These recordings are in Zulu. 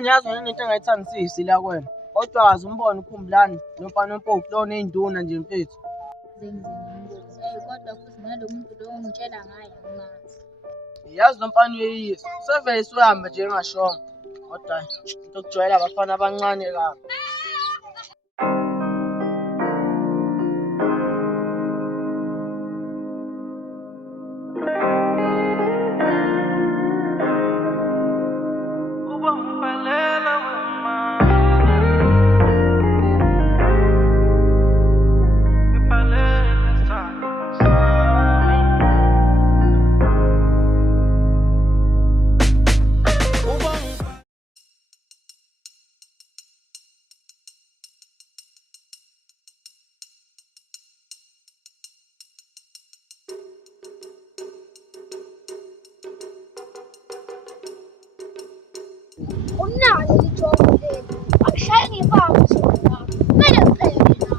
Ngiyazi wena into engayithandisisi la kwena. Kodwa wazi umbone uKhumbulani nomfana Mpofu lona ey'nduna nje mfethu. Kodwa futhi nalo muntu lo ongitshela ngaye angimazi. Yazi lo mfana uyeyisa. Sevele sohamba nje engashongo. Kodwa into okujwayela abafana abancane kabi. Unalo ijobo leli. Angishaya ngibamba sona. Kumele siqede la.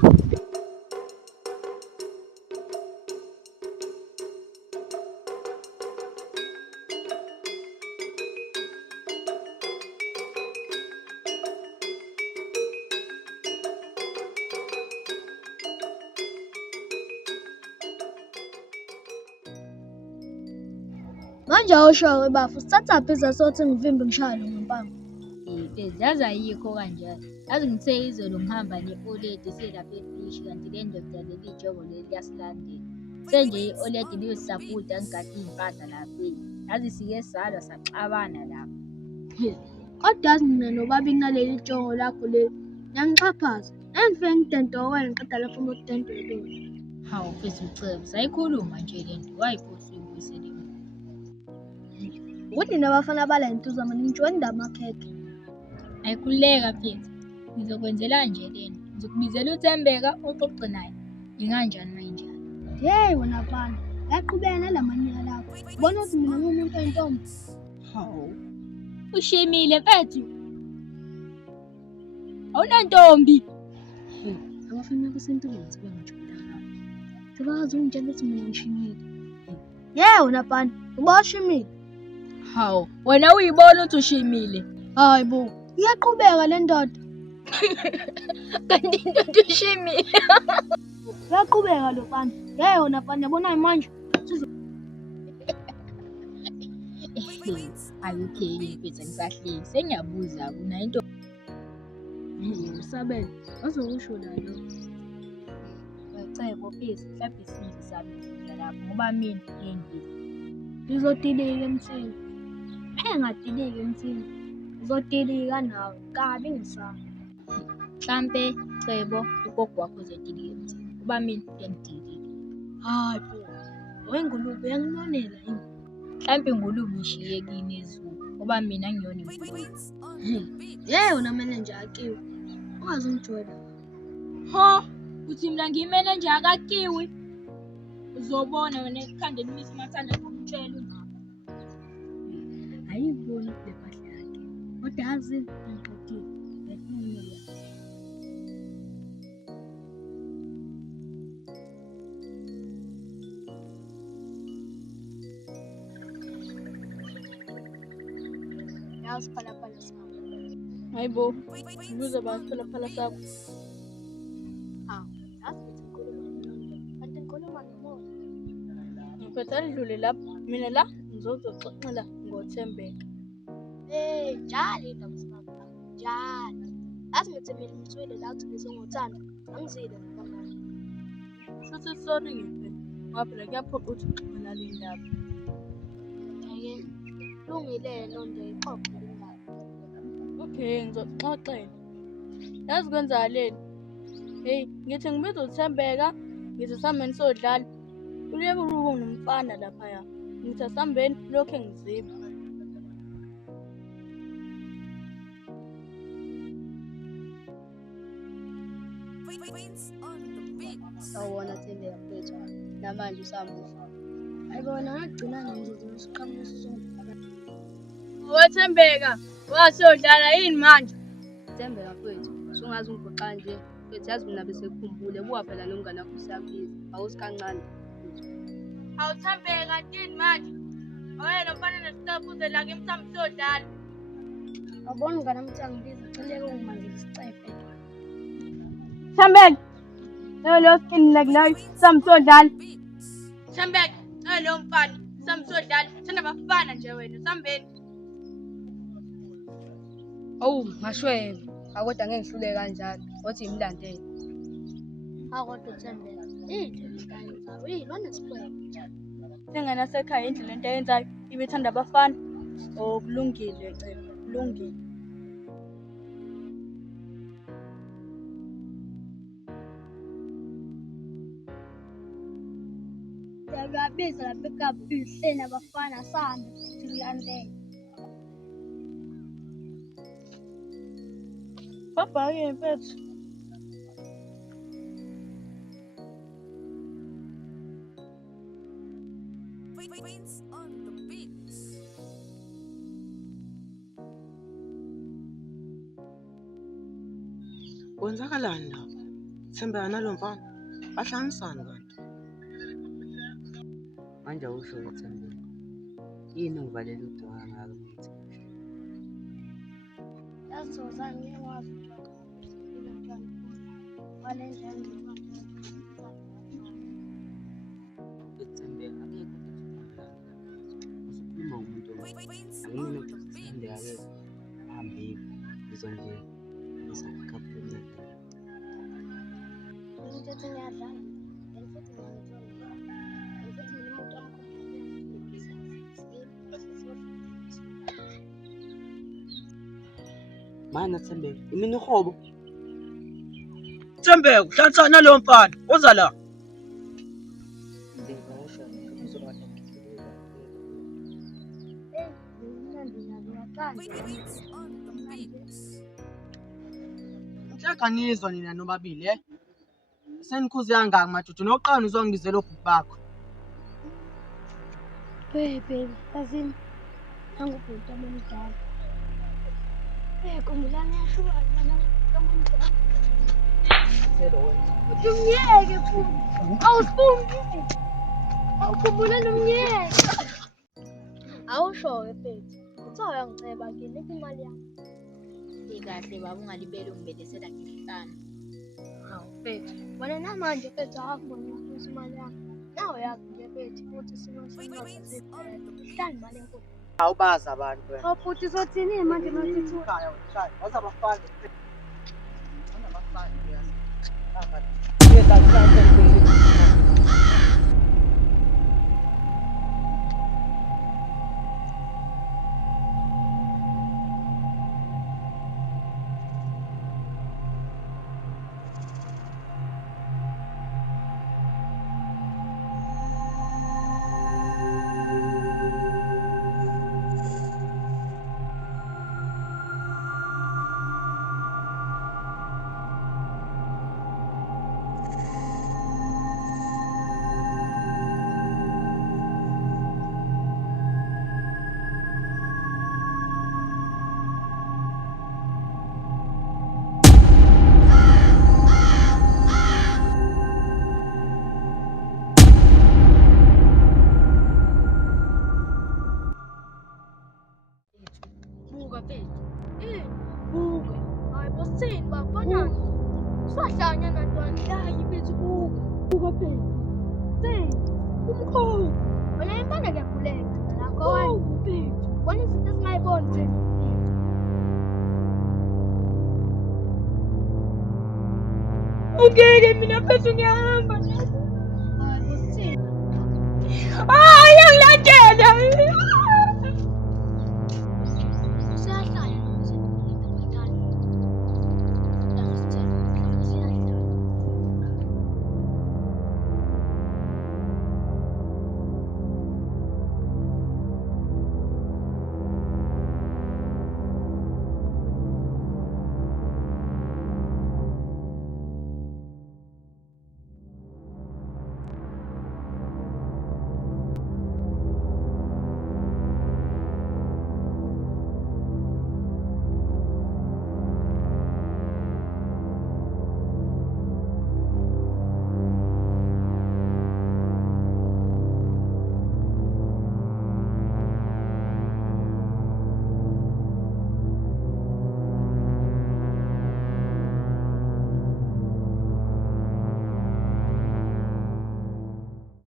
Manje awusho bafu sithatha pizza sothi ngivimbe ngishaya lo mpama. Yazi ayikho kanjalo. Yazi ngithe izolo ngihamba ne-Oledi silapha ebishi kanti le ndoda leli ijobo leli yasilandela. Senje i-Oledi liyosaputa ngigade iy'mpahla lapha. Yazi sike sala saxabana lapha. Kodwa yazi mina nobabili naleli jongo lakho leli. Ngiyangixhaphaza. Engifike ngidente wena ngiqeda lapho ngokudente lona. Hawu mfethu Cebo, sayikhuluma nje le nto. Wayiphosa uyibuyisele emuva. Ukuthi nabafana bala ntuza mina ngijwayele amakhekhe. Ayikhululeka mfethu. Ngizokwenzela nje le nto. Ngizokubizela uThembeka uxoxe naye. Inganjani mayinjani? Hey wena bafana. Yaqhubeka nalamanyala lakho. Ubona ukuthi mina ngumuntu oyintombi. Hawu. Ushimile mfethu. Awunantombi. Abafana basentombi sebengijwayela ngapha. Sebazi ungitshela ukuthi mina ngishimile. Yeah wena bafana. Ubashimile. Hawu, wena uyibona ukuthi ushimile. Hayi bo. Iyaqhubeka le ndoda. Kanti into ushimile. Yaqhubeka lo bafana. Yeah wena bafana yabona manje. Ayukheli mfethu ngisahleli. Sengiyabuza una into. Usabele. Azokusho la lo. Cebo please mhlawumbe isinze sami lapho ngoba mina ngiyendile. Ngizodilika emthini. Engadiliki emthini. Ngizodilika nawe kabi ngisana. Mhlambe Cebo ugogo wakho uzodilika emthini. Ngoba mina ngiyendilile. Hayi bo. Wengulube yanginonela yini? Mhlambe ingulube ishiye kini ezulu ngoba mina ngiyona ingulube. Yena mina nje akiwe. Ungazi ungijwayela. Ho, uthi mina ngiyimanager akakiwi. Uzobona wena ekhanda elimisi mathanda ngomtshela ngapha. Ayibona le mpahla yakhe. Kodwa yazi ngixoxile. Ngiyakhumbula. Yazi phala sami. Hayibo, ubuza phala sakho. Yazi ukuthi ngikhuluma nomuntu. Ngiphethe ndlule lapha. Mina la ngizoxoxela ngoThembeka. Njalo indaba sami. Njalo. Yazi ngithi mina ngithwele la uthi ngizothanda. Angizile ngamanje. Futhi sorry ngiphe. Ngoba phela kuyaphoqa ukuthi uxoxela le ndaba. Ngeke lungile lonto ixoxe indaba. Okay, ngizoxoxela. Yazi kwenzakaleni? Hey, ngithi ngibiza uThembeka, ngithi sambeni sodlala. Uliye kunomfana laphaya. Ngithi sambeni lokho engiziba. Awona Thembeka mfethu. Namanje usamufa. Ayibona ngagcina ngizothi ngisiqhamuka sizongibhala. Thembeka, wasodlala yini manje? Thembeka mfethu. Sungazi ungigoqa nje. Mfethu yazi mina bese ngikhumbule buka phela nomngane wakho usabiza. Awusikancane. Awuthembeka yini manje? Oyena mfana nesitafu uze la kimi sodlala. Ngabona ngane mthangibiza uceleke ungimangele isicefe. Thembeke. Lo skin like life samsodlala. Thembeke, lo mfana, samsodlala, thanda bafana nje wena, sambeni. Awu, ngashweba. Akodwa ngeke ngihlule kanjalo. Othi imlandele. Akodwa uthembeke. Into engayenzayo yilona sikwele. Sengenasekhaya indlela into ayenzayo ibithanda abafana. Oh, kulungile Cebo, kulungile. Siyabiza lapha eKabhihleni abafana sahambe futhi kulandele. Bye-bye, mfethu. Queens on the beats. Kwenzakalani la? Thembeka nalo mfana. Bahlanganisana kanti. Manje awusho uthembeka. Yini ngivalele udonga ngalo ngithi? Yazoza ngiyakwazi ukuthi wale ndlela Uthembeka akekho ukukhuluma. Usukhuluma umuntu Queens angimina on the ukuthi beats. akekho. Ahambile. Ngizonje. Ngisakhaphula. into ethi ngiyadlala. Futhi ngiyathola. Futhi umuntu Mana Thembeka, imini uhobo. Thembeka, uhlanisana nalo mfana. Uza la. Ngizosho ngizokwazi Queens on the beats. Ngihlakanizwa nina nobabili, Senikhuze kangaka majuju noqala uzongibizela obhuti bakho. baby, yazini angubhuti omdala. Khumbulani yashubana nomdala. Umyeke futhi. Awusifuni. Awukhumbula nomyeke. Awusho baby. Uthoya ngiceba kini imali yami. Ikahle baba ungalibeli ungibelesela ngehlanu. Hawu baby. Wena namanje baby akubona ukuthi imali yami. Nawe yazi nje baby futhi simo Queens on the beats. hlani imali enkulu. Awubaza abantu wena. Futhi sothini manje masithi Ekhaya uhlala. Wazabafana. Wazabafana yazi. buka baby. Buka. Hayi bosini babonana. Swahlanya nantwana hayi bethu buka. Buka baby. Umkhulu. Wena impanda kuyakhuleka nalakho hayi baby. Bona izinto esingayiboni nje. Ungeke mina phezulu ngiyahamba. Hayi bosini. Hayi angilandela.